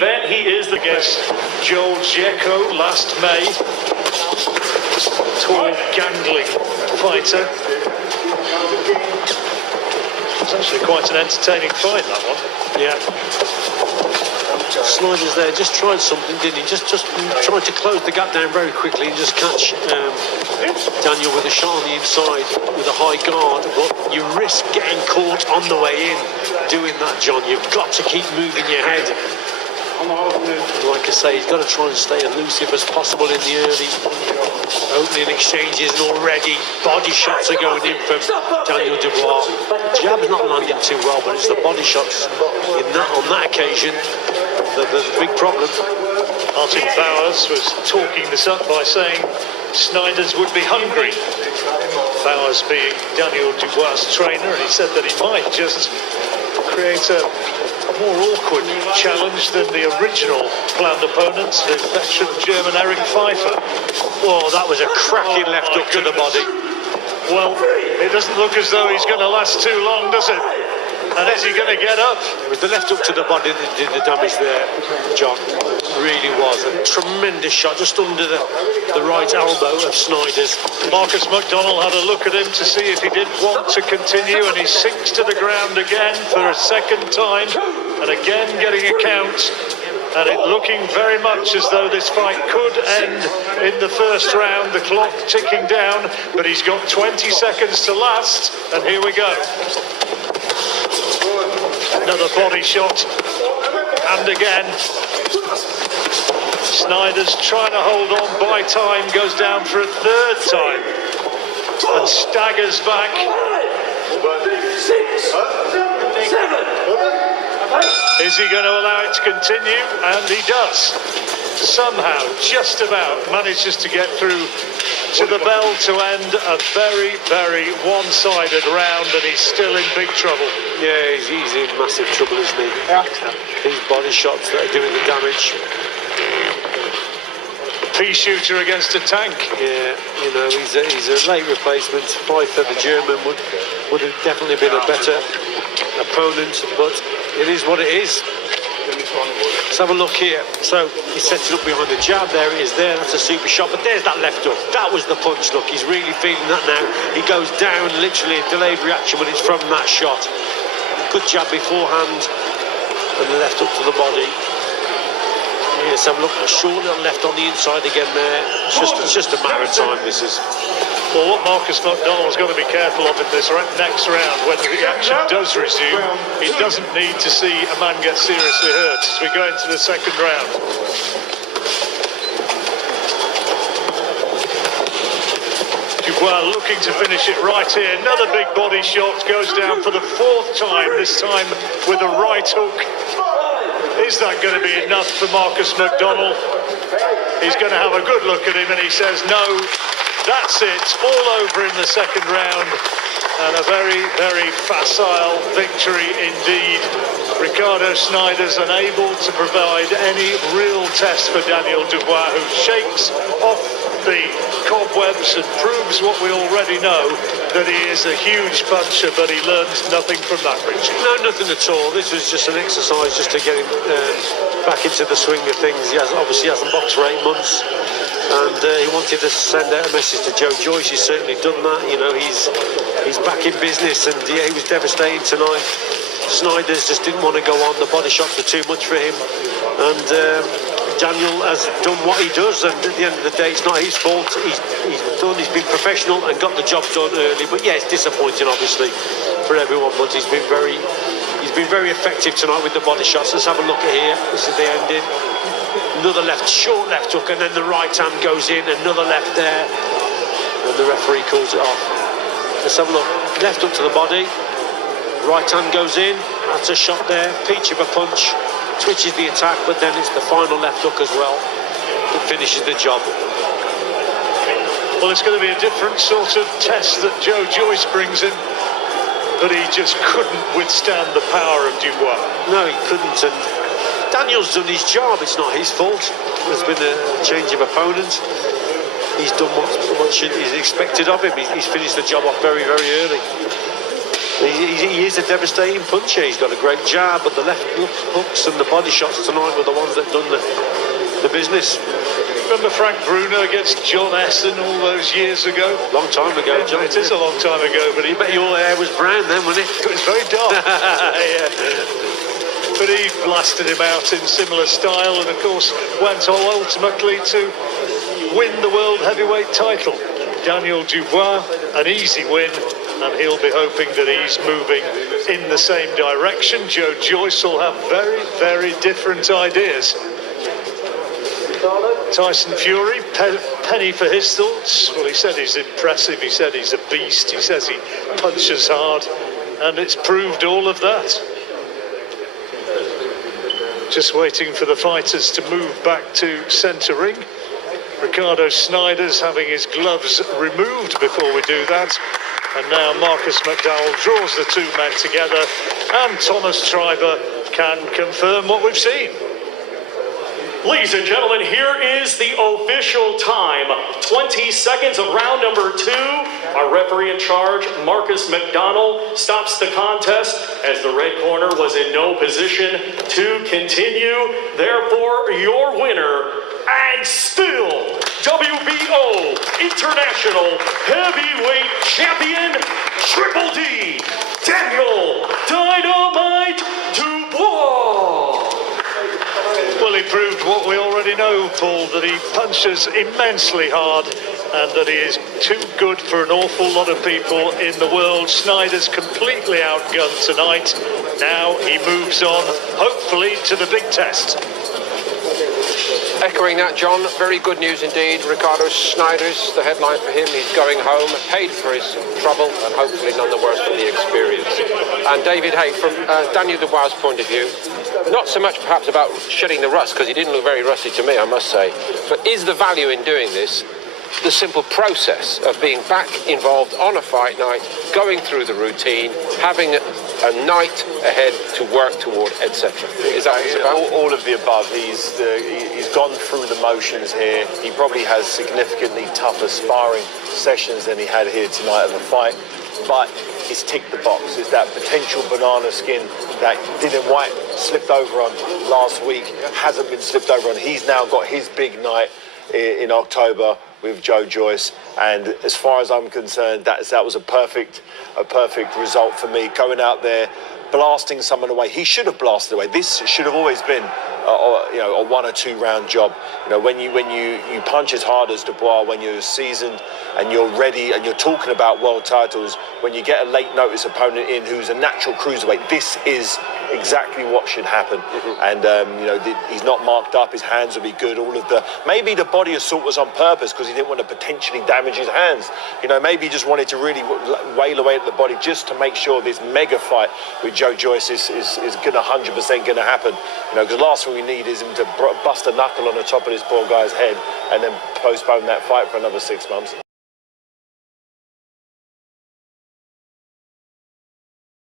event. He is the guest. Joe Joyce last May. Tall, gangling fighter. It's actually quite an entertaining fight, that one. Yeah. Snyder's there, just tried something, didn't he? Just tried to close the gap down very quickly and just catch Daniel with a shot on the inside with a high guard. But you risk getting caught on the way in doing that, John. You've got to keep moving your head. Like I say, he's got to try and stay elusive as possible in the early opening exchanges, and already body shots are going in from Daniel Dubois. Jab's not landing too well, but it's the body shots on that occasion the big problem. Martin Bowers was talking this up by saying Snyder's would be hungry. Bowers being Daniel Dubois' trainer, and he said that he might just create a more awkward challenge than the original planned opponents, the veteran German Eric Pfeiffer. Oh, that was a cracking left hook to the body. Well, it doesn't look as though he's going to last too long, does it? And is he going to get up? It was the left hook to the body that did the damage there, John. Really was a tremendous shot just under the right elbow of Snyder's. Marcus McDonald had a look at him to see if he did want to continue, and he sinks to the ground again for a second time, and again getting a count. And it looking very much as though this fight could end in the first round, the clock ticking down, but he's got 20 seconds to last, and here we go. Another body shot, and again. Snyder's trying to hold on by time, goes down for a third time, and staggers back. 6, 7. Is he going to allow it to continue? And he does. Somehow, just about, manages to get through to the bell to end a very, very one-sided round, and he's still in big trouble. Yeah, he's in massive trouble, isn't he? Yeah. These body shots that are doing the damage. Pea shooter against a tank. Yeah, you know, he's a late replacement. Pfeiffer, the German, would have definitely been a better opponent, but it is what it is. Let's have a look here. So he's setting up behind the jab. There it is. There, that's a super shot. But there's that left hook. That was the punch. Look, he's really feeling that now. He goes down, literally a delayed reaction when it's from that shot. Good jab beforehand, and the left hook to the body. Let's have a look. Short little left on the inside again there. It's just a matter of time, this is. Well, what Marcus McDonald's got to be careful of in this next round, when the action does resume, he doesn't need to see a man get seriously hurt as we go into the second round. Dubois looking to finish it right here. Another big body shot, goes down for the fourth time, this time with a right hook. Is that going to be enough for Marcus McDonald? He's going to have a good look at him, and he says no. That's it, all over in the second round, and a very, very facile victory indeed. Ricardo Snyder's unable to provide any real test for Daniel Dubois, who shakes off the cobwebs and proves what we already know, that he is a huge puncher, but he learns nothing from that, Richie. No, nothing at all. This was just an exercise just to get him back into the swing of things. He obviously hasn't boxed for 8 months. And he wanted to send out a message to Joe Joyce. He's certainly done that. You know, he's back in business, and yeah, he was devastating tonight. Snyder's just didn't want to go on. The body shots were too much for him, and Daniel has done what he does. And at the end of the day, it's not his fault. He's been professional and got the job done early. But yeah, it's disappointing, obviously, for everyone. But he's been very effective tonight with the body shots. Let's have a look at here. This is the ending. Another short left hook, and then the right hand goes in, another left there, and the referee calls it off. Let's have a look. Left hook to the body, right hand goes in, that's a shot there, peach of a punch, switches the attack, but then it's the final left hook as well that finishes the job. Well, it's going to be a different sort of test that Joe Joyce brings in, but he just couldn't withstand the power of Dubois. No, he couldn't, and Daniel's done his job. It's not his fault. There's been a change of opponent. He's done what is expected of him. He's finished the job off very, very early. He is a devastating puncher. He's got a great jab, but the left hooks and the body shots tonight were the ones that done the business. Remember Frank Bruno against John Essen all those years ago? Long time ago, Yeah, John. it is a long time ago, but I bet your hair was brown then, wasn't it? it was very dark. Yeah. But he blasted him out in similar style and, of course, went on ultimately to win the world heavyweight title. Daniel Dubois, an easy win, and he'll be hoping that he's moving in the same direction. Joe Joyce will have very, very different ideas. Tyson Fury, penny for his thoughts. Well, he said he's impressive, he said he's a beast, he says he punches hard, and it's proved all of that. Just waiting for the fighters to move back to centre ring. Ricardo Snyder's having his gloves removed before we do that. And now Marcus McDowell draws the two men together, and Thomas Treiber can confirm what we've seen. Ladies and gentlemen, here is the official time. 20 seconds of round number 2. Our referee in charge, Marcus McDonnell, stops the contest as the red corner was in no position to continue. Therefore, your winner, and still WBO International Heavyweight Champion, Triple D, Daniel Dynamite Dubois. Well, he proved what we already know, Paul, that he punches immensely hard and that he is too good for an awful lot of people in the world. Snyder's completely outgunned tonight. Now he moves on, hopefully, to the big test. Echoing that, John, very good news indeed. Ricardo Snyder's the headline for him. He's going home, paid for his trouble, and hopefully none the worse for the experience. And David, hey, from Daniel Dubois' point of view, not so much perhaps about shedding the rust, because he didn't look very rusty to me, I must say, but is the value in doing this the simple process of being back involved on a fight night, going through the routine, having a night ahead to work toward, etc.? Is that what it's about? All of the above. He's gone through the motions here. He probably has significantly tougher sparring sessions than he had here tonight of a fight, but it's ticked the box. It's that potential banana skin that Dylan White slipped over on last week, hasn't been slipped over on. He's now got his big night in October with Joe Joyce, and as far as I'm concerned, that was a perfect result for me. Going out there, blasting someone away. He should have blasted away. This should have always been a 1 or 2 round job. When you punch as hard as Dubois, when you're seasoned and you're ready and you're talking about world titles, when you get a late notice opponent in who's a natural cruiserweight, this is exactly what should happen. And he's not marked up. His hands will be good. Maybe the body assault was on purpose because he didn't want to potentially damage his hands. Maybe he just wanted to really wail away at the body just to make sure this mega fight with Joe Joyce is going to 100% going to happen. Because the last thing we need is him to bust a knuckle on the top of this poor guy's head and then postpone that fight for another 6 months.